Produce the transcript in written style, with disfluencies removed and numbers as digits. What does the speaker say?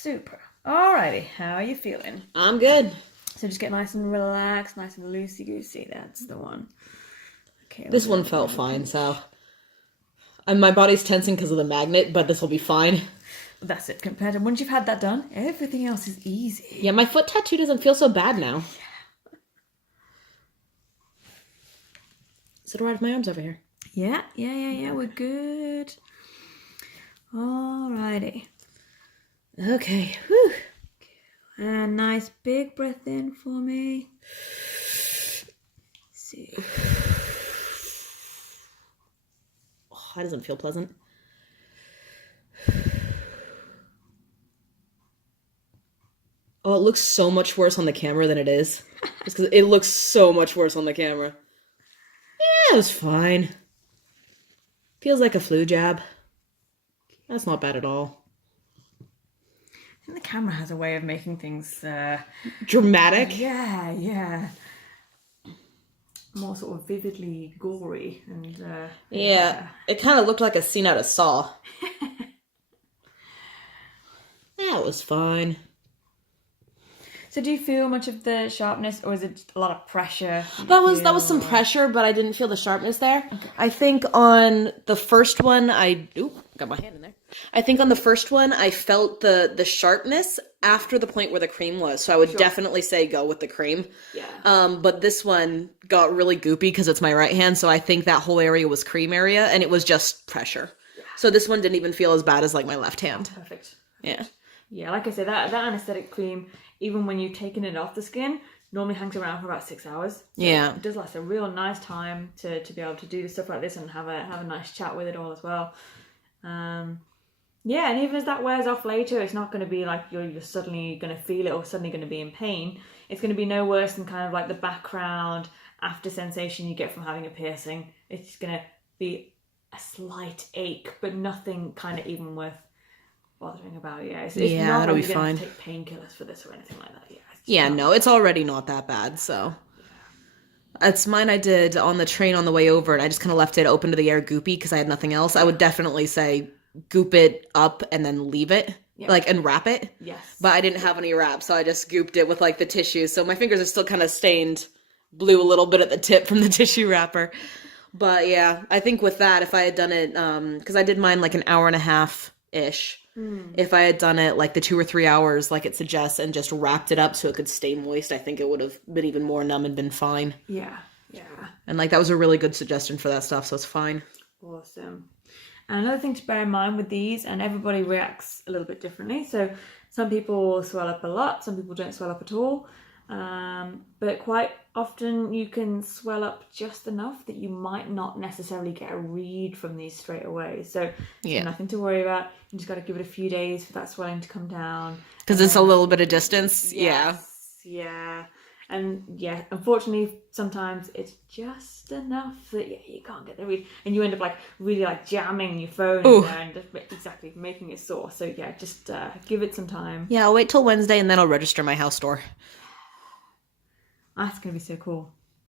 Super. Alrighty, how are you feeling? I'm good. So just get nice and relaxed, nice and loosey-goosey. That's the one. Okay. This one felt fine, so... And my body's tensing because of the magnet, but this will be fine. That's it. Compared to once you've had that done, everything else is easy. Yeah, my foot tattoo doesn't feel so bad now. So do I have my arms over here? Yeah. We're good. Alrighty. Okay. Whew. And nice big breath in for me. Let's see. Oh, that doesn't feel pleasant. Oh, it looks so much worse on the camera than it is. Just because it looks so much worse on the camera. Yeah, it was fine. Feels like a flu jab. That's not bad at all. I think the camera has a way of making things... Dramatic? Yeah. More sort of vividly gory and... Yeah, it kind of looked like a scene out of Saw. That was fine. So do you feel much of the sharpness, or is it a lot of pressure? That was some pressure, but I didn't feel the sharpness there. Okay. I think on the first one, got my hand in there. I think on the first one, I felt the sharpness after the point where the cream was. So I would definitely say go with the cream. Yeah. But this one got really goopy because it's my right hand. So I think that whole area was cream area, and it was just pressure. Yeah. So this one didn't even feel as bad as like my left hand. Perfect. Yeah. Yeah, like I said, that anesthetic cream, even when you've taken it off the skin, normally hangs around for about 6 hours. So yeah. It does last a real nice time to be able to do stuff like this and have a nice chat with it all as well. Yeah, and even as that wears off later, it's not going to be like you're suddenly going to feel it or suddenly going to be in pain. It's going to be no worse than kind of like the background after sensation you get from having a piercing. It's going to be a slight ache, but nothing kind of even worth bothering about. Yeah, it's not that'll like be you're fine. Have to take painkillers for this or anything like that. No, it's already not that bad, so. It's mine I did on the train on the way over, and I just kind of left it open to the air goopy because I had nothing else. I would definitely say goop it up and then leave it, and wrap it. Yes. But I didn't have any wrap, so I just gooped it with like the tissue. So my fingers are still kind of stained blue a little bit at the tip from the tissue wrapper. But yeah, I think with that, if I had done it, because I did mine like an hour and a half-ish. If I had done it like the 2 or 3 hours like it suggests and just wrapped it up so it could stay moist, I think it would have been even more numb and been fine. Yeah. And like that was a really good suggestion for that stuff, so it's fine. Awesome. And another thing to bear in mind with these, and everybody reacts a little bit differently. So some people swell up a lot, some people don't swell up at all. But quite often you can swell up just enough that you might not necessarily get a read from these straight away. So nothing to worry about. You just got to give it a few days for that swelling to come down. Because it's a little bit of distance. Yes, yeah. And yeah, unfortunately, sometimes it's just enough that you can't get the read. And you end up like really like jamming your phone in there and just making it sore. So yeah, just give it some time. Yeah, I'll wait till Wednesday and then I'll register my house store. That's going to be so cool.